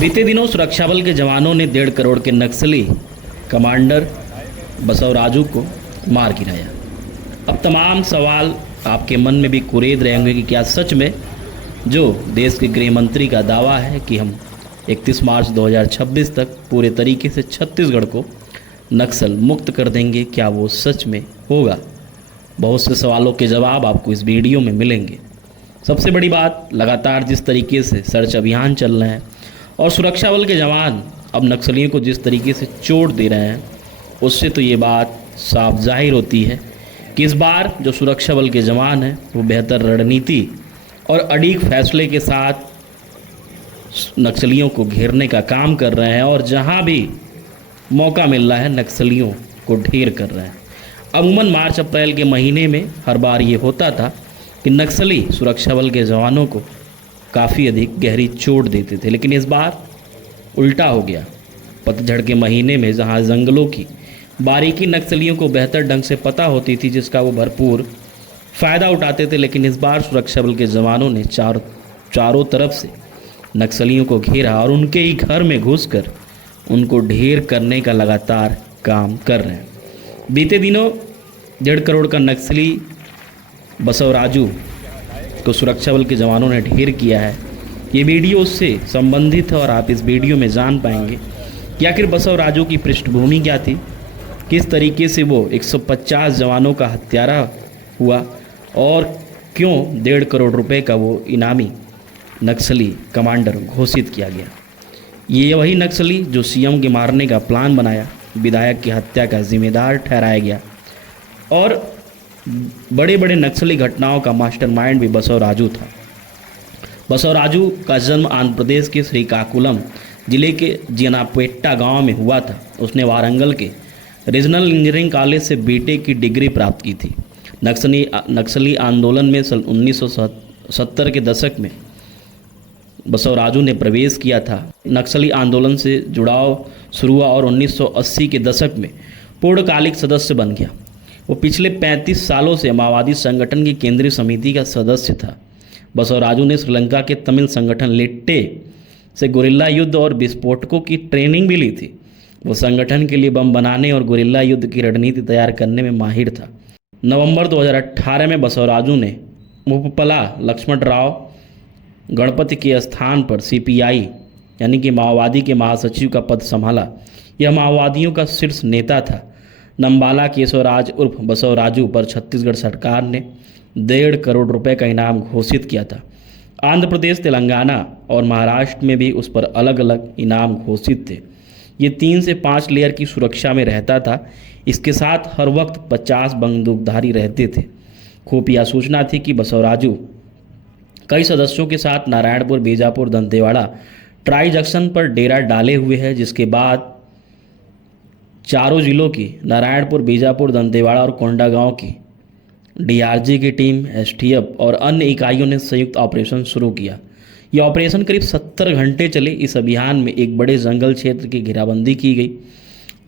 बीते दिनों सुरक्षा बल के जवानों ने 1.5 करोड़ के नक्सली कमांडर बसवराजू को मार गिराया। अब तमाम सवाल आपके मन में भी कुरेद रहे होंगे कि क्या सच में जो देश के गृह मंत्री का दावा है कि हम 31 मार्च 2026 तक पूरे तरीके से छत्तीसगढ़ को नक्सल मुक्त कर देंगे, क्या वो सच में होगा? बहुत से सवालों के जवाब आपको इस वीडियो में मिलेंगे। सबसे बड़ी बात, लगातार जिस तरीके से सर्च अभियान चल रहे हैं और सुरक्षा बल के जवान अब नक्सलियों को जिस तरीके से चोट दे रहे हैं, उससे तो ये बात साफ जाहिर होती है कि इस बार जो सुरक्षा बल के जवान हैं वो बेहतर रणनीति और अड़ीक फैसले के साथ नक्सलियों को घेरने का काम कर रहे हैं और जहां भी मौका मिल रहा है नक्सलियों को ढेर कर रहे हैं। अमूमन मार्च अप्रैल के महीने में हर बार ये होता था कि नक्सली सुरक्षा बल के जवानों को काफ़ी अधिक गहरी चोट देते थे, लेकिन इस बार उल्टा हो गया। पतझड़ के महीने में जहां जंगलों की बारीकी नक्सलियों को बेहतर ढंग से पता होती थी, जिसका वो भरपूर फ़ायदा उठाते थे, लेकिन इस बार सुरक्षा बल के जवानों ने चारों तरफ से नक्सलियों को घेरा और उनके ही घर में घुसकर उनको ढेर करने का लगातार काम कर रहे हैं। बीते दिनों 1.5 करोड़ का नक्सली बसवराजू को सुरक्षा बल के जवानों ने ढेर किया है। ये वीडियो उससे संबंधित है और आप इस वीडियो में जान पाएंगे कि आखिर बसवराजू की पृष्ठभूमि क्या थी, किस तरीके से वो 150 जवानों का हत्यारा हुआ और क्यों 1.5 करोड़ रुपए का वो इनामी नक्सली कमांडर घोषित किया गया। ये वही नक्सली जो सीएम के मारने का प्लान बनाया, विधायक की हत्या का जिम्मेदार ठहराया गया और बड़े बड़े नक्सली घटनाओं का मास्टरमाइंड भी बसवराजू था। बसवराजू का जन्म आंध्र प्रदेश के श्रीकाकुलम जिले के जिनापेट्टा गांव में हुआ था। उसने वारंगल के रीजनल इंजीनियरिंग कॉलेज से बीटेक की डिग्री प्राप्त की थी। नक्सली आंदोलन में सन 1970 के दशक में बसवराजू ने प्रवेश किया था। नक्सली आंदोलन से जुड़ाव शुरू हुआ और 1980 के दशक में पूर्णकालिक सदस्य बन गया। वो पिछले 35 सालों से माओवादी संगठन की केंद्रीय समिति का सदस्य था। बसवराजू ने श्रीलंका के तमिल संगठन लिट्टे से गुरिल्ला युद्ध और विस्फोटकों की ट्रेनिंग भी ली थी। वो संगठन के लिए बम बनाने और गुरिल्ला युद्ध की रणनीति तैयार करने में माहिर था। नवंबर 2018 में बसवराजू ने मुप्पला लक्ष्मण राव गणपति के स्थान पर सीपीआई यानी कि माओवादी के महासचिव का पद संभाला। यह माओवादियों का शीर्ष नेता था। नंबाला केशवराज उर्फ बसवराजू पर छत्तीसगढ़ सरकार ने 1.5 करोड़ रुपए का इनाम घोषित किया था। आंध्र प्रदेश, तेलंगाना और महाराष्ट्र में भी उस पर अलग अलग इनाम घोषित थे। ये 3 से 5 लेयर की सुरक्षा में रहता था। इसके साथ हर वक्त 50 बंदूकधारी रहते थे। खुफिया सूचना थी कि बसवराजू कई सदस्यों के साथ नारायणपुर, बीजापुर, दंतेवाड़ा ट्राई जंक्शन पर डेरा डाले हुए है, जिसके बाद चारों जिलों की नारायणपुर, बीजापुर, दंतेवाड़ा और कोंडागांव की डीआरजी की टीम, एसटीएफ और अन्य इकाइयों ने संयुक्त ऑपरेशन शुरू किया। यह ऑपरेशन करीब 70 घंटे चले। इस अभियान में एक बड़े जंगल क्षेत्र की घेराबंदी की गई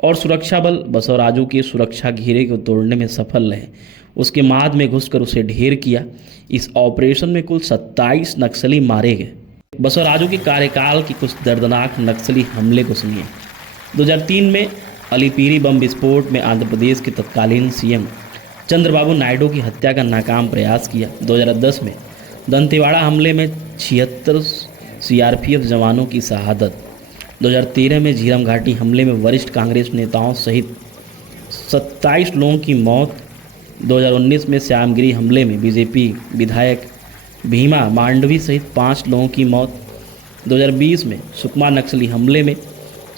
और सुरक्षा बल बसवराजू के सुरक्षा घेरे को तोड़ने में सफल रहे। उसके माद में घुसकर उसे ढेर किया। इस ऑपरेशन में कुल 27 नक्सली मारे गए। बसवराजू के कार्यकाल की कुछ दर्दनाक नक्सली हमले को सुनिए। 2003 में अलीपीरी बम विस्फोट में आंध्र प्रदेश के तत्कालीन सीएम चंद्रबाबू नायडू की हत्या का नाकाम प्रयास किया। 2010 में दंतेवाड़ा हमले में 76 सीआरपीएफ जवानों की शहादत। 2013 में झीरम घाटी हमले में वरिष्ठ कांग्रेस नेताओं सहित 27 लोगों की मौत। 2019 में श्यामगिरी हमले में बीजेपी विधायक भीमा मांडवी सहित 5 लोगों की मौत। 2020 में सुकमा नक्सली हमले में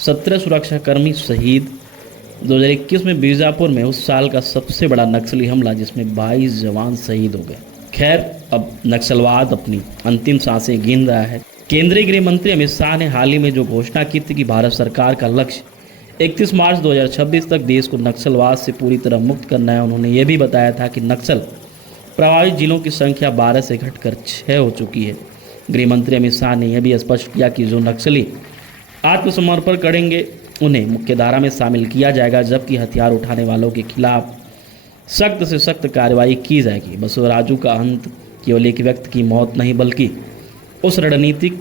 17 सुरक्षाकर्मी शहीद। 2021 में बीजापुर में उस साल का सबसे बड़ा नक्सली हमला, जिसमें 22 जवान शहीद हो गए। खैर, अब नक्सलवाद अपनी अंतिम सांसें गिन रहा है। केंद्रीय गृह मंत्री अमित शाह ने हाल ही में जो घोषणा की थी कि भारत सरकार का लक्ष्य 31 मार्च 2026 तक देश को नक्सलवाद से पूरी तरह मुक्त करना है। उन्होंने ये भी बताया था कि नक्सल प्रभावित जिलों की संख्या 12 से घटकर 6 हो चुकी है। गृह मंत्री अमित शाह ने यह भी स्पष्ट किया कि जो नक्सली आत्मसमर्पण करेंगे उन्हें मुख्यधारा में शामिल किया जाएगा, जबकि हथियार उठाने वालों के खिलाफ सख्त से सख्त कार्रवाई की जाएगी। बसवराजू का अंत केवल एक व्यक्ति की मौत नहीं, बल्कि उस रणनीतिक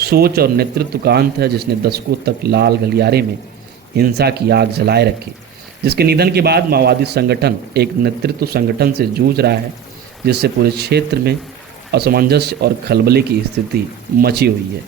सोच और नेतृत्व का अंत है जिसने दशकों तक लाल गलियारे में हिंसा की आग जलाए रखी, जिसके निधन के बाद माओवादी संगठन एक नेतृत्व संगठन से जूझ रहा है, जिससे पूरे क्षेत्र में असमंजस और खलबली की स्थिति मची हुई है।